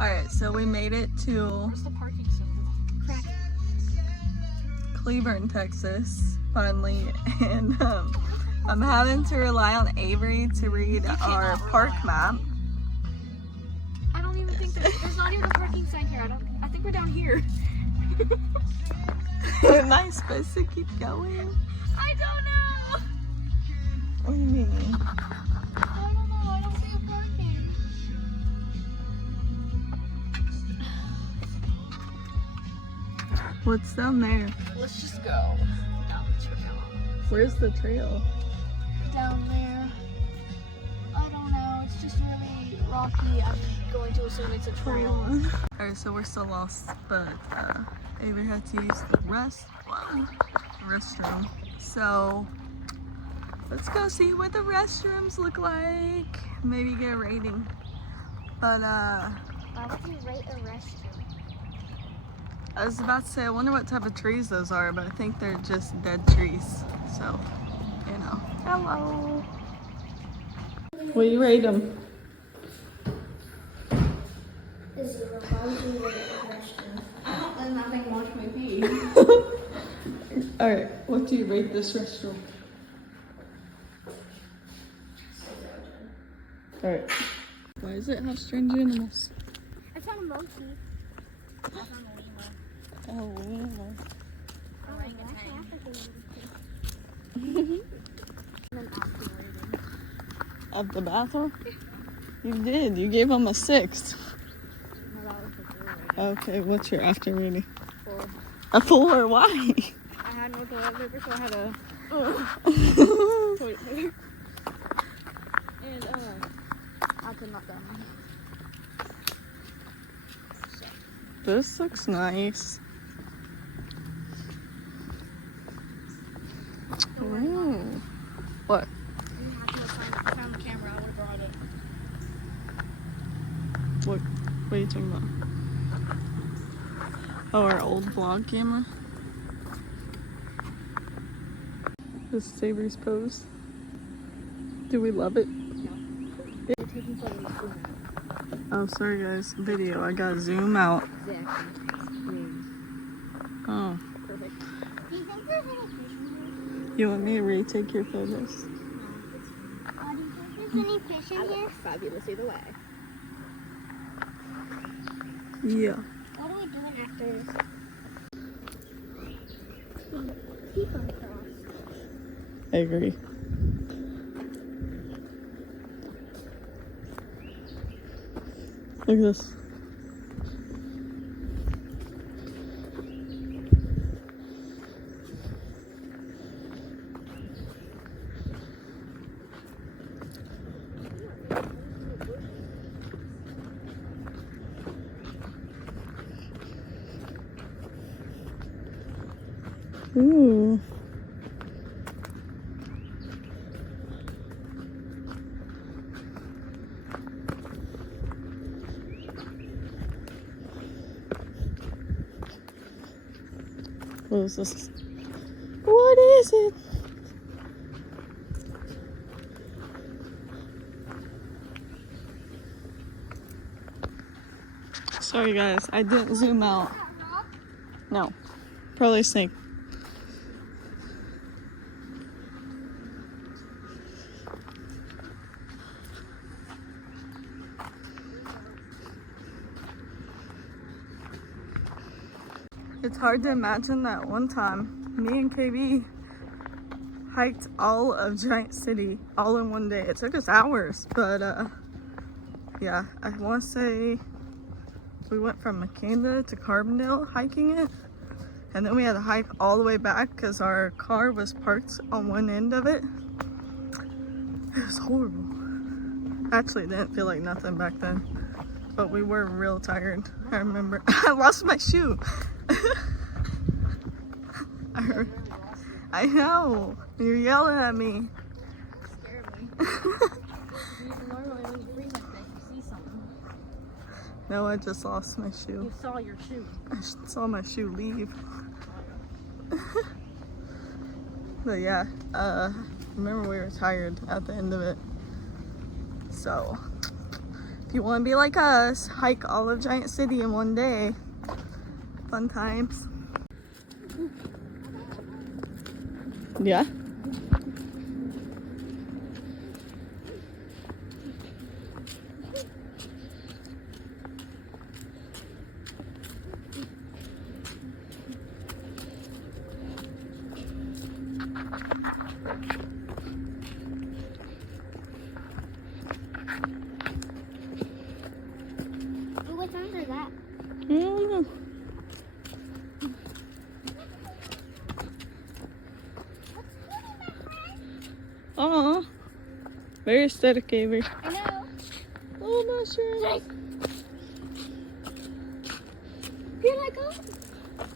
Alright, so we made it to What's the parking symbol? Cleburn, Texas, finally, and I'm having to rely on Avery to read our park map. I don't even think there's not even a parking sign here. I think we're down here. Am I supposed to keep going? I don't know. What do you mean? I don't know. I don't see a parking. What's down there? Let's just go down the trail. Where's the trail? Down there. I don't know. It's just really rocky. I'm going to assume it's a trail. Alright, so we're still lost, but Avery had to use the restroom. So let's go see what the restrooms look like. Maybe get a rating. But Why would you rate a restroom? I was about to say, I wonder what type of trees those are, but I think they're just dead trees. So, you know. Hello. What do you rate them? Is it a restroom? I don't let nothing wash my pee. Alright, what do you rate this restroom? Alright. Why does it have strange animals? I found a monkey. I found a lemur. Oh, lemur. Of the bathroom? You did. You gave them a 6. No, that was a 4. Okay, what's your after rating? 4. A 4? Why? I had no toilet paper, so I had a toilet paper. And I could not down. This looks nice. Ooh. What? I found the camera. I would have brought it. What are you talking about? Oh, our old vlog camera. This is Avery's pose. Do we love it? We're taking photos. Oh, sorry guys. Video. I gotta zoom out. Exactly. Oh. Perfect. Do you think there's any fish in here? You want me to retake your photos? Do you think there's any fish in here? Fabulous either way. Yeah. What are we doing after this? Keep on cross. I agree. Look at this. Ooh. What is this? What is it? Sorry guys, I didn't zoom out. No, probably a snake. It's hard to imagine that one time me and KB hiked all of Giant City all in one day. It took us hours, but yeah, I want to say we went from Makanda to Carbondale hiking it, and then we had to hike all the way back because our car was parked on one end of it. It was horrible. Actually, it didn't feel like nothing back then, but we were real tired. I remember I lost my shoe. I know. You're yelling at me. Scared me. Normally when you freeze like that, you see something. No, I just lost my shoe. You saw your shoe. I saw my shoe leave. But yeah, remember we were tired at the end of it. So If you want to be like us, hike all of Giant City in one day. Fun times. Yeah. Oh, what's under that? I don't know. Aw. Very aesthetic, Avery. I know. Oh, mushrooms. Here I go.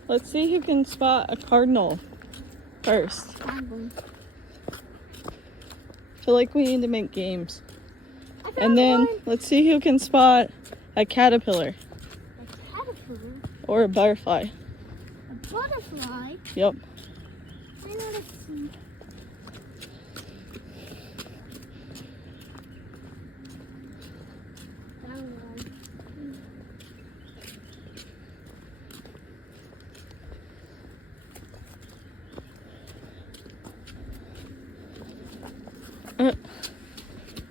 Let's see who can spot a cardinal first. I feel like we need to make games. And then let's see who can spot a caterpillar. A caterpillar? Or a butterfly. A butterfly? Yep. I know that's...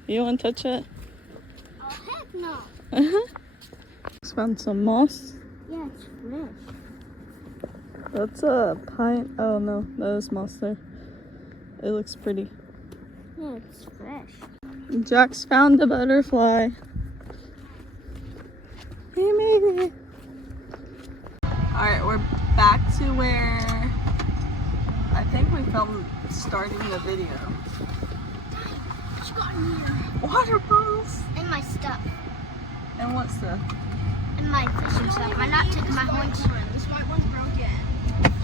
You want to touch it? Oh, heck no. Just found some moss. Yeah, it's fresh. That's a pine. Oh no, that is moss there. It looks pretty. Yeah, it's fresh. Jax found a butterfly. He made it. Alright, we're back to where I think we filmed starting the video. What you got in here? Waterfalls! And my stuff. And what stuff? And my fishing stuff. I not took my horns. This white one's broken.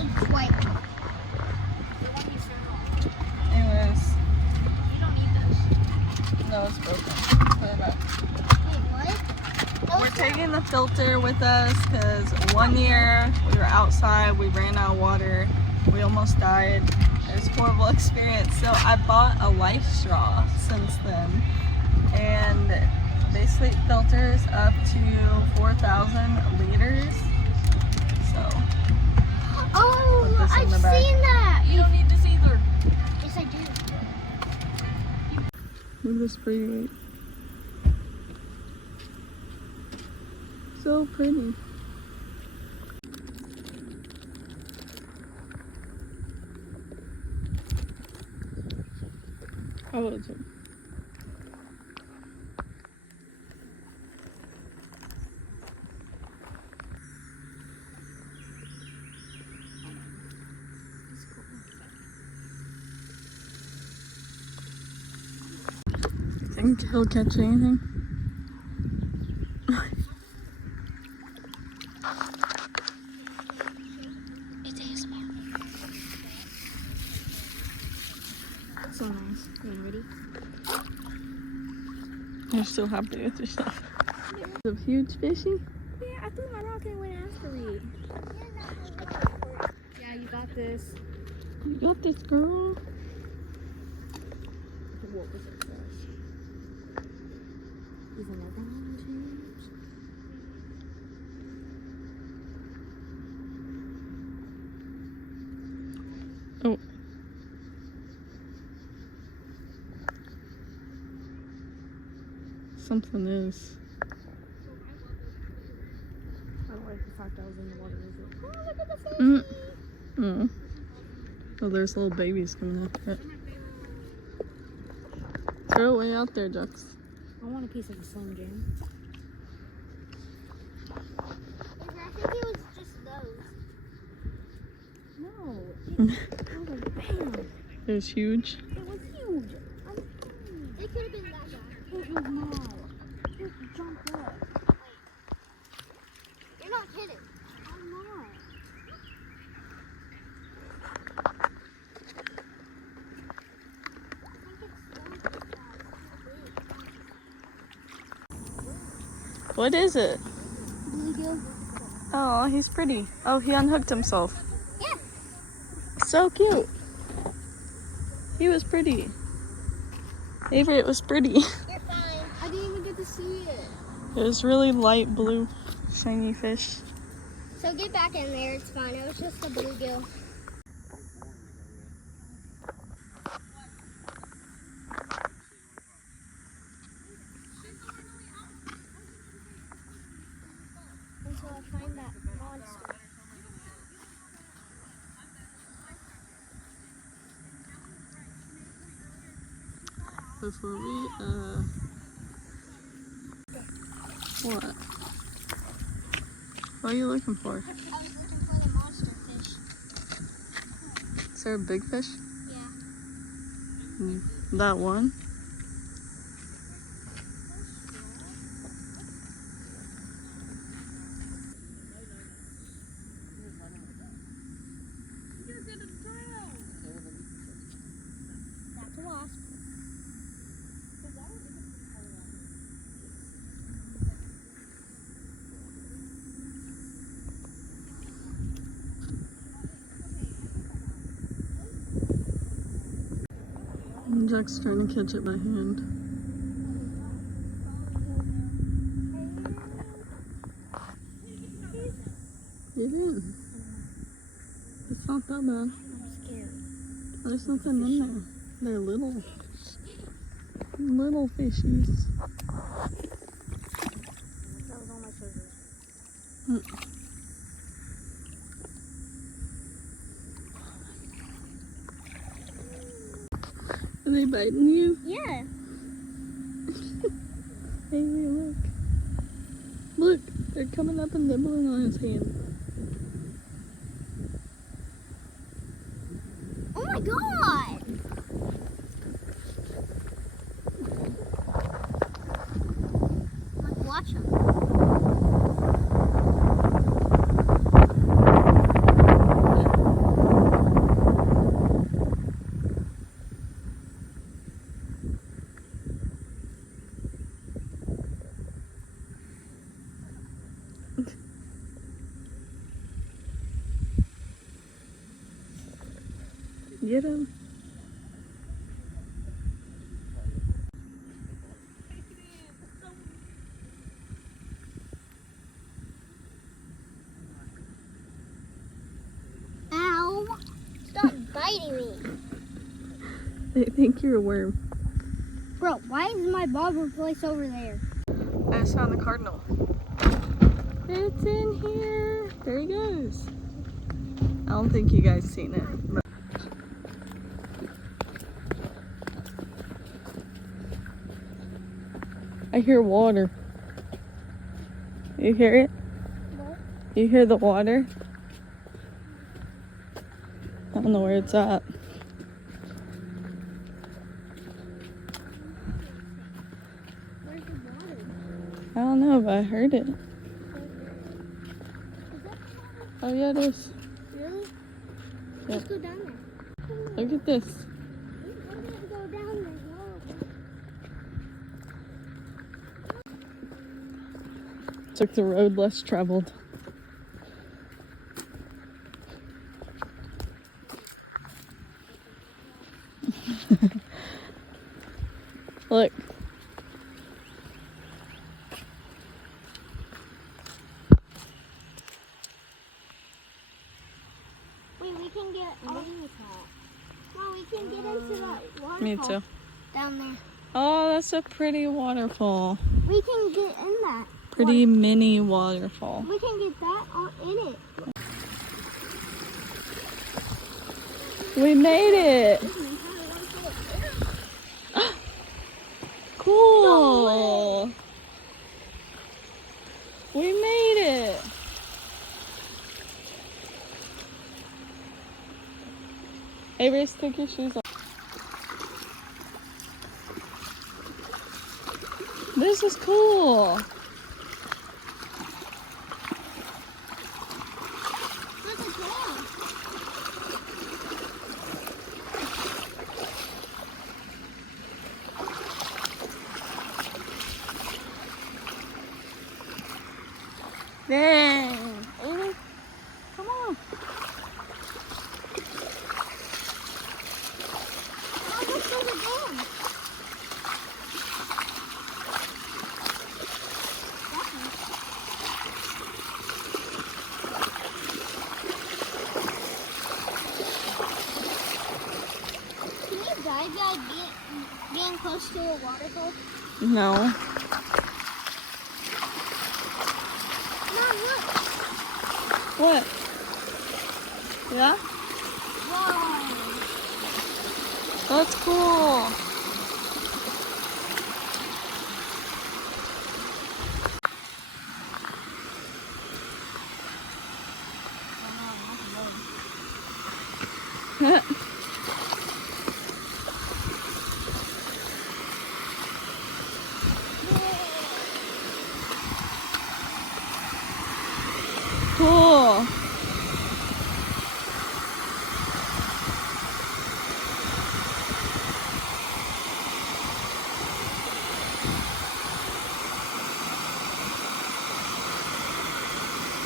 It's white. Anyways, You don't need this. no, it's broken. Put it back. Wait, what? We're taking the filter with us because one year we were outside, we ran out of water, we almost died. It was a horrible experience. So I bought a life straw since then, and basically it filters up to 4,000 liters. So Oh, put this in I've the bag. seen that. You don't need this either. Yes, I do. Look at this pretty weight. So pretty. How is it? Think he'll catch anything? It's ASMR. So nice. Are you ready? You're still happy with yourself. Yeah. A huge fishy? Yeah, I threw my rock and it went after it. Yeah, you got this. You got this, girl. What was it first? Is another one changed? Oh. Something is. I don't like the fact that I was in the water. Oh, look at the fish. Mm. Mm. Oh, there's little babies coming after it. Throw it way out there, Jux. I want a piece of the Slim Jim. I think it was just those. No. I was like, bam. It was huge. It was huge. It could have been that guy. It was not. It jumped up. You're not kidding. I'm not. What is it? Bluegill. Oh, he's pretty. Oh, he unhooked himself. Yeah. So cute. He was pretty. Avery, it was pretty. You're fine. I didn't even get to see it. It was really light blue, shiny fish. So get back in there, it's fine. It was just a bluegill. Until I find that monster. Before we, what? What are you looking for? I was looking for the monster fish. Is there a big fish? Yeah. That one? That's a wasp. Jack's trying to catch it by hand. You did. It's not that bad. I'm scared. There's nothing in there. They're little. Little fishies. That was all my scissors. Are they biting you? Yeah. Hey, look. Look, they're coming up and nibbling on his hand. Oh my god! Like, watch him. Get him. Ow! Stop biting me. They think you're a worm. Bro, why is my bobber place over there? I just found the cardinal. It's in here. There he goes. I don't think you guys seen it. But I hear water. You hear it? What? You hear the water? I don't know where it's at. Where's the water? I don't know, but I heard it. Is that the water? Oh yeah, it is. Really? Yeah. Let's go down there. Look at this. We're gonna go down there. Took the road less traveled. Look. Wait, we can get on well, we can get into that waterfall. Me too. Down there. Oh, that's a pretty waterfall. We can get in that. Pretty mini waterfall. We can get that in it. We made it. Cool. We made it. Hey, Grace, take your shoes off. This is cool. Look at that. Dang. Amy, come on. Oh, look for the dam. getting close to a waterfall? No. Mom, look. What? Yeah? Whoa. That's cool. Cool.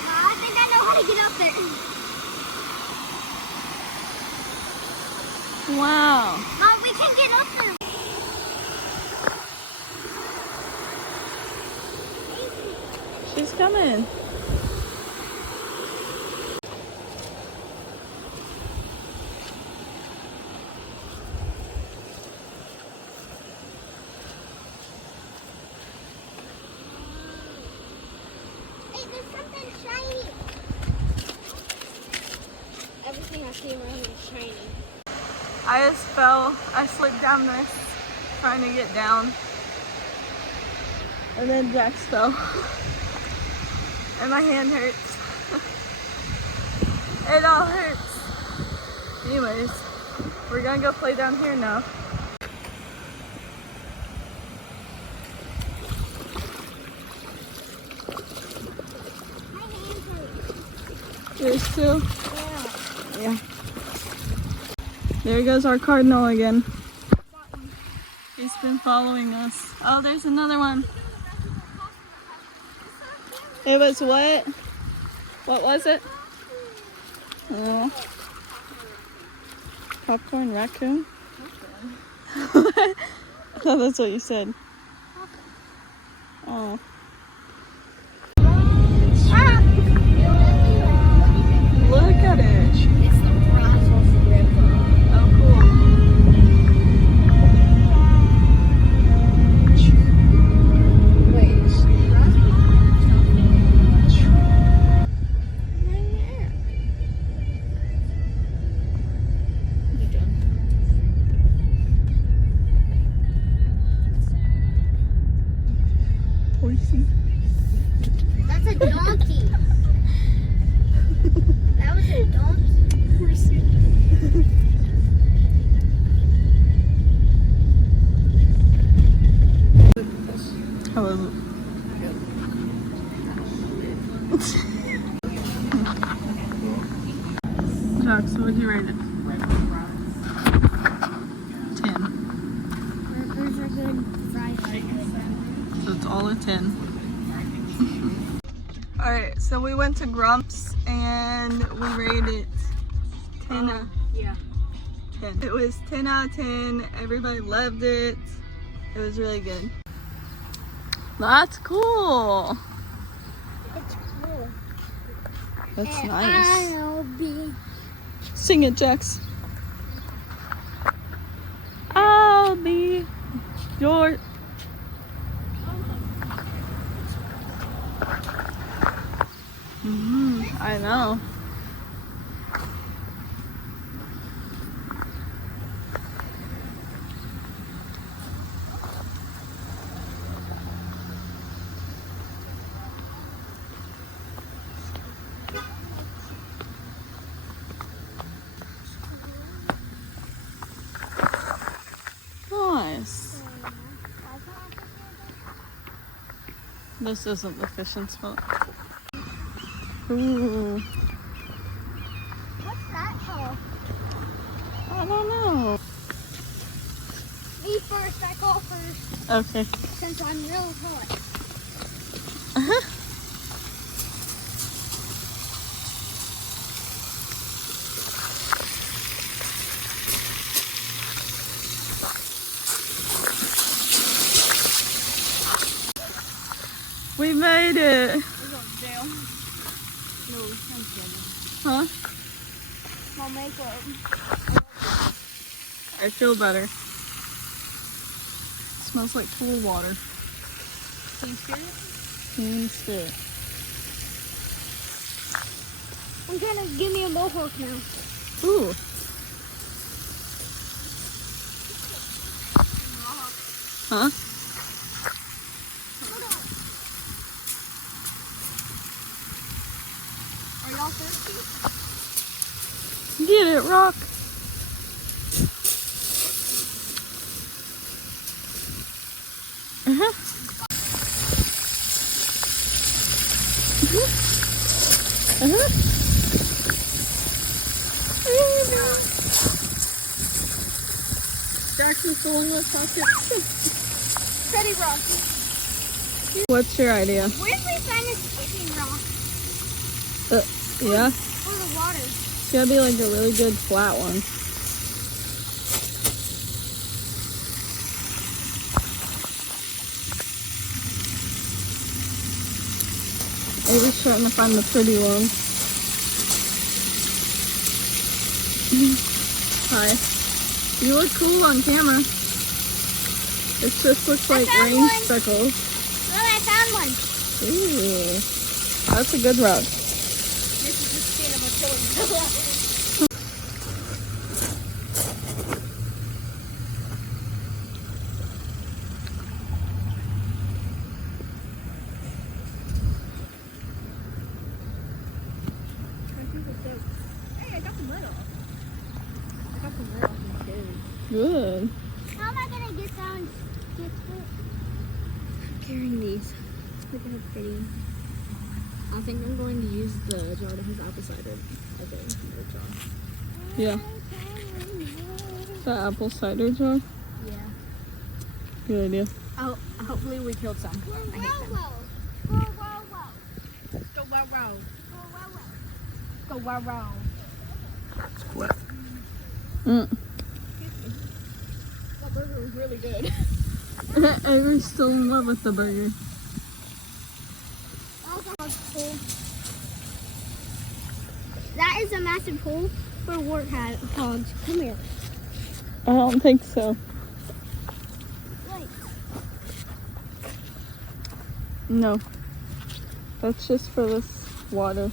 I think I know how to get up there. Wow. Mom, we can get up there. She's coming. Hey, there's something shiny. Everything I see around me is shiny. I just fell. I slipped down this, trying to get down. And then Jax fell. And my hand hurts. It all hurts. Anyways, we're gonna go play down here now. My hands hurt. Yours too? Yeah. Yeah. There goes our cardinal again. He's been following us. Oh, there's another one. It was what? What was it? Oh. Popcorn raccoon? I thought that's what you said. Oh. Look at it. It's the process of Grandbury. Oh, cool. Wait, you done? Horsey. That's a donkey. That was a donkey. Hello. Jax, what would you rate it? 10. Burgers are good. Fries are good. So it's all a 10. Alright, so we went to Grumps and we rated 10 out Yeah. 10. It was 10 out of 10. Everybody loved it. It was really good. That's cool. It's cool. That's And nice. I'll be. Sing it, Jax. I'll be your. I know. Nice. This isn't the fishing spot. Ooh. What's that called? I don't know. Me first. I call first Okay. since I'm real hot. We made it. We're going to jail. No, I'm kidding. Huh? My makeup. I feel better. smells like pool water. Team Spirit? Team Spirit. I'm gonna give me a mohawk now. Ooh. Huh? Are y'all thirsty? Get it, Rock. Uh-huh. Uh-huh. Jackson's the one with pockets. Pretty rock. What's your idea? Where did we find this chicken rock? Yeah? For the water. It's gotta be like a really good flat one. Avery's trying to find the pretty one. Hi. You look cool on camera. It just looks like found rain one. speckles. Oh, I found one. Ooh. That's a good rock. This is the skin of a killer. Hey, I got the mud off. I got the mud off my shoes. Good. How am I gonna get down? Get it? I'm carrying these. Look at how pretty. I think I'm going to use the jar that has apple cider as a another jar. Yeah. The apple cider jar. Yeah. Good idea. Oh, hopefully we killed some. I hate them. Whoa. Go wow wow. Whoa, whoa, whoa. Go wow wow. Mm. That burger was really good. Avery's still in love with the burger. That is a massive hole for warthogs. Come here. I don't think so. Wait. No. That's just for this water.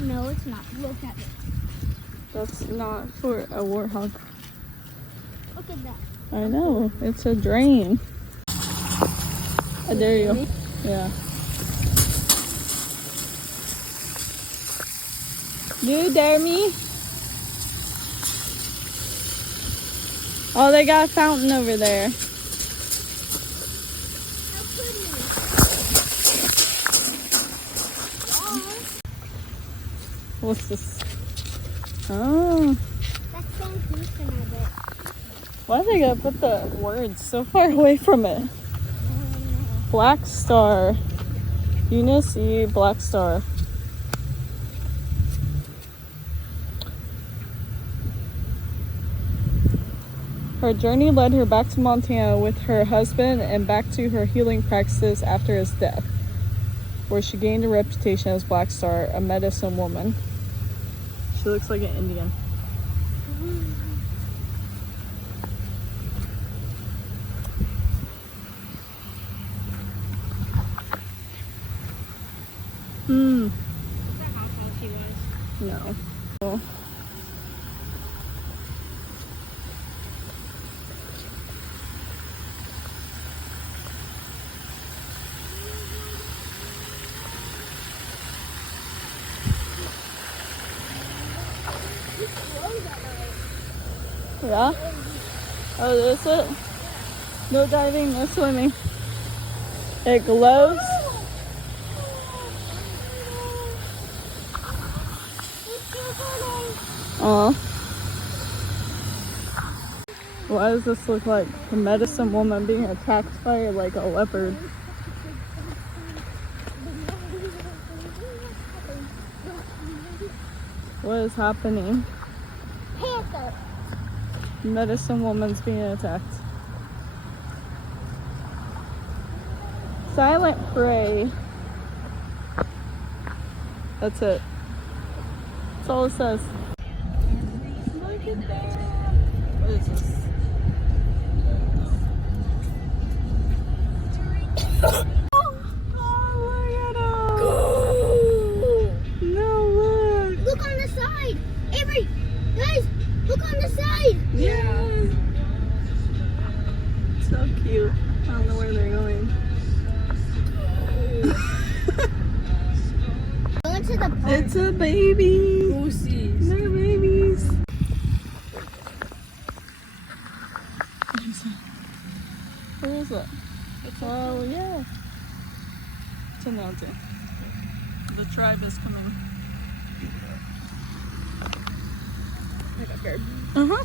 No, it's not. Look at it. That's not for a warthog. Look at that. I know. It's a drain. I dare you. Yeah. You dare me? Oh, they got a fountain over there. How could you? What's this? Oh. That's St. Houston, I bet. Why they gotta put the words so far away from it? Black Star. Eunice E. Black Star. Her journey led her back to Montana with her husband and back to her healing practices after his death, where she gained a reputation as Black Star, a medicine woman. She looks like an Indian. Hmm. Is that how tall she was? No. Oh. Yeah? Oh, that's it? No diving, no swimming. It glows. Aw. Why does this look like a medicine woman being attacked by like a leopard? What is happening? Panther. Medicine woman's being attacked. Silent prey. That's it. That's all it says. Look at that. What is this? No, look. Look on the side. Avery, guys, look on the side. Yeah. So cute. I don't know where they're going. Going to the park. It's a baby. Pussies. They're babies. What is that? Oh, yeah. It's a mountain. The tribe is coming. I got scared. Uh-huh.